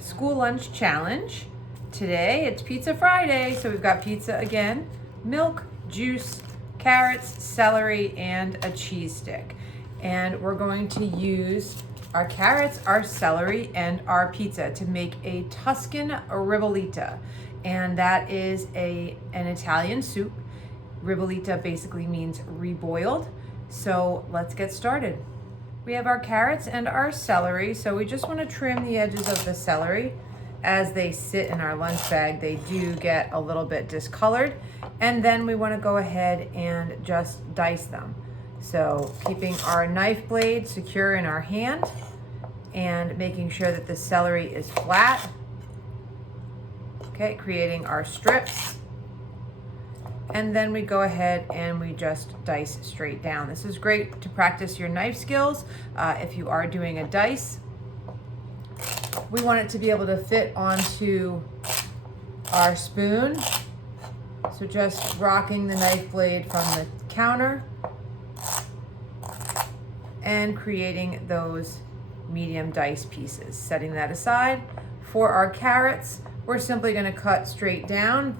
school lunch challenge. Today it's Pizza Friday, so we've got pizza again, milk, juice, carrots, celery, and a cheese stick. And we're going to use our carrots, our celery, and our pizza to make a Tuscan Ribollita. And that is an Italian soup. Ribollita basically means reboiled. So let's get started. We have our carrots and our celery, so we just want to trim the edges of the celery. As they sit in our lunch bag, they do get a little bit discolored, and then we want to go ahead and just dice them. So keeping our knife blade secure in our hand and making sure that the celery is flat. Okay, creating our strips. And then we go ahead and we just dice straight down. This is great to practice your knife skills. If you are doing a dice, we want it to be able to fit onto our spoon. So just rocking the knife blade from the counter and creating those medium dice pieces. Setting that aside. For our carrots, we're simply going to cut straight down,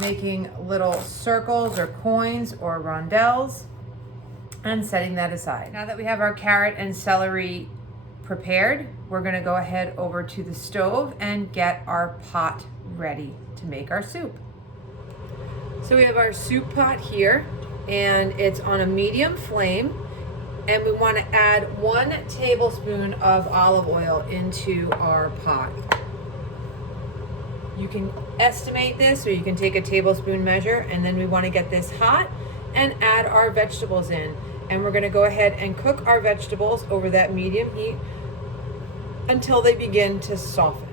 making little circles or coins or rondelles, and setting that aside. Now that we have our carrot and celery prepared, we're going to go ahead over to the stove and get our pot ready to make our soup. So we have our soup pot here, and it's on a medium flame, and we want to add 1 tablespoon of olive oil into our pot. You can estimate this, or you can take a tablespoon measure, and then we want to get this hot and add our vegetables in. And we're going to go ahead and cook our vegetables over that medium heat until they begin to soften.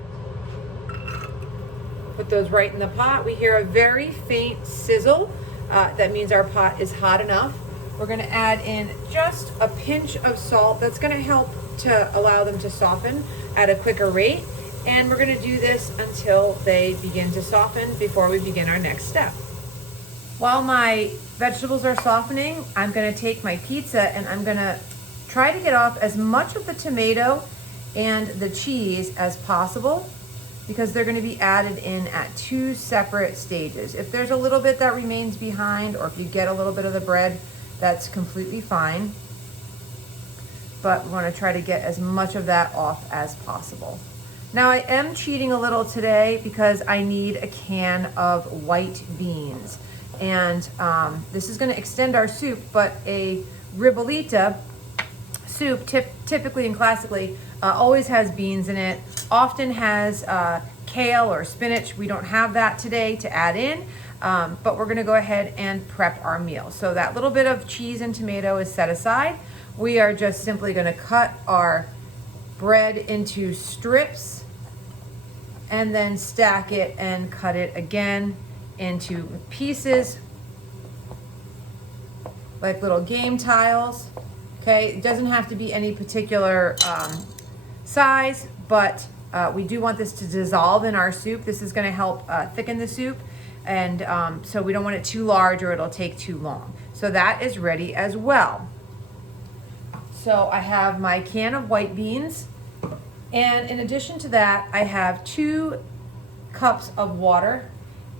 Put those right in the pot. We hear a very faint sizzle. That means our pot is hot enough. We're going to add in just a pinch of salt. That's going to help to allow them to soften at a quicker rate. And we're going to do this until they begin to soften before we begin our next step. While my vegetables are softening, I'm going to take my pizza and I'm going to try to get off as much of the tomato and the cheese as possible, because they're going to be added in at 2 separate stages. If there's a little bit that remains behind, or if you get a little bit of the bread, that's completely fine. But we want to try to get as much of that off as possible. Now I am cheating a little today because I need a can of white beans. And this is going to extend our soup, but a Ribollita soup, typically and classically, always has beans in it, often has kale or spinach. We don't have that today to add in, but we're going to go ahead and prep our meal. So that little bit of cheese and tomato is set aside. We are just simply going to cut our bread into strips and then stack it and cut it again into pieces like little game tiles. Okay, it doesn't have to be any particular size, but we do want this to dissolve in our soup. This is going to help thicken the soup, and so we don't want it too large or it'll take too long. So that is ready as well. So I have my can of white beans. And in addition to that, I have 2 cups of water.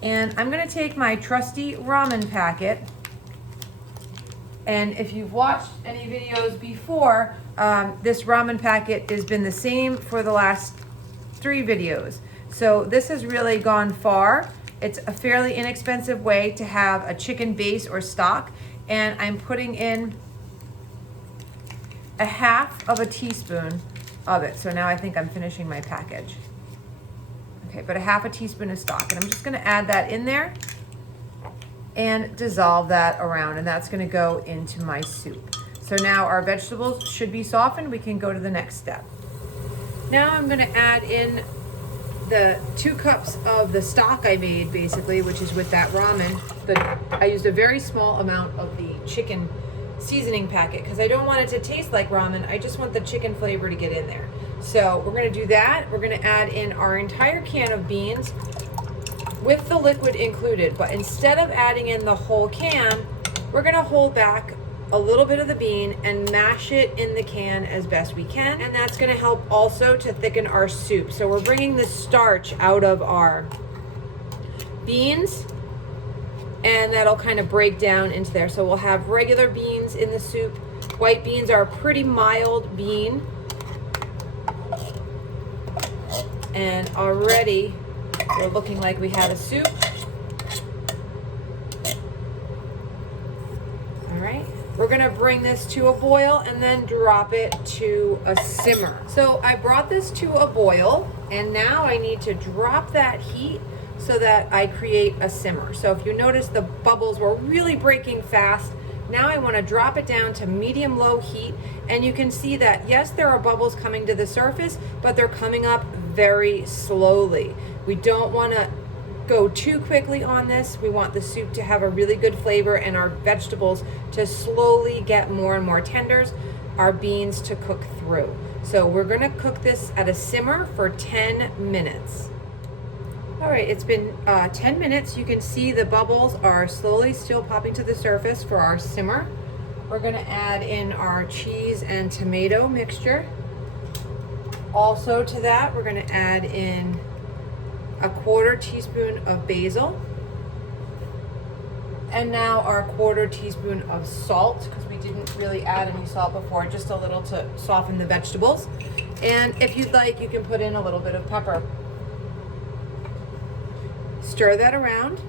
And I'm going to take my trusty ramen packet. And if you've watched any videos before, this ramen packet has been the same for the last 3 videos. So this has really gone far. It's a fairly inexpensive way to have a chicken base or stock. And I'm putting in a half of a teaspoon of it. So now I think I'm finishing my package. Okay, but a half a teaspoon of stock. And I'm just going to add that in there and dissolve that around. And that's going to go into my soup. So now our vegetables should be softened. We can go to the next step. Now I'm going to add in the 2 cups of the stock I made, basically, which is with that ramen. I used a very small amount of the chicken seasoning packet because I don't want it to taste like ramen. I just want the chicken flavor to get in there. So we're going to do that. We're going to add in our entire can of beans with the liquid included, but instead of adding in the whole can, we're going to hold back a little bit of the bean and mash it in the can as best we can. And that's gonna help also to thicken our soup. So we're bringing the starch out of our beans, and that'll kind of break down into there. So we'll have regular beans in the soup. White beans are a pretty mild bean. And already we're looking like we have a soup. All right, we're gonna bring this to a boil and then drop it to a simmer. So I brought this to a boil, and now I need to drop that heat so that I create a simmer. So if you notice, the bubbles were really breaking fast. Now I want to drop it down to medium-low heat, and you can see that, yes, there are bubbles coming to the surface, but they're coming up very slowly. We don't want to go too quickly on this. We want the soup to have a really good flavor and our vegetables to slowly get more and more tenders, our beans to cook through. So we're going to cook this at a simmer for 10 minutes. All right, it's been 10 minutes. You can see the bubbles are slowly still popping to the surface for our simmer. We're gonna add in our cheese and tomato mixture. Also to that, we're gonna add in a 1/4 teaspoon of basil. And now our 1/4 teaspoon of salt, because we didn't really add any salt before, just a little to soften the vegetables. And if you'd like, you can put in a little bit of pepper. Stir that around.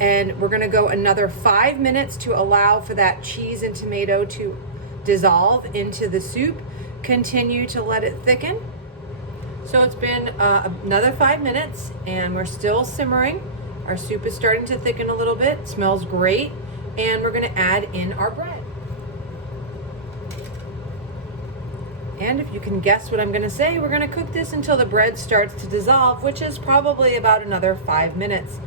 And we're gonna go another 5 minutes to allow for that cheese and tomato to dissolve into the soup. Continue to let it thicken. So it's been another 5 minutes and we're still simmering. Our soup is starting to thicken a little bit. It smells great. And we're gonna add in our bread. And if you can guess what I'm gonna say, we're gonna cook this until the bread starts to dissolve, which is probably about another 5 minutes.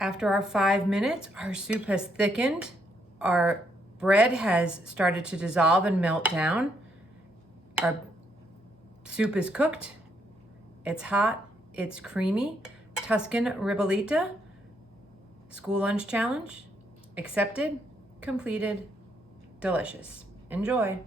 After our 5 minutes, our soup has thickened. Our bread has started to dissolve and melt down. Our soup is cooked. It's hot, it's creamy. Tuscan Ribollita, school lunch challenge, accepted, completed. Delicious. Enjoy.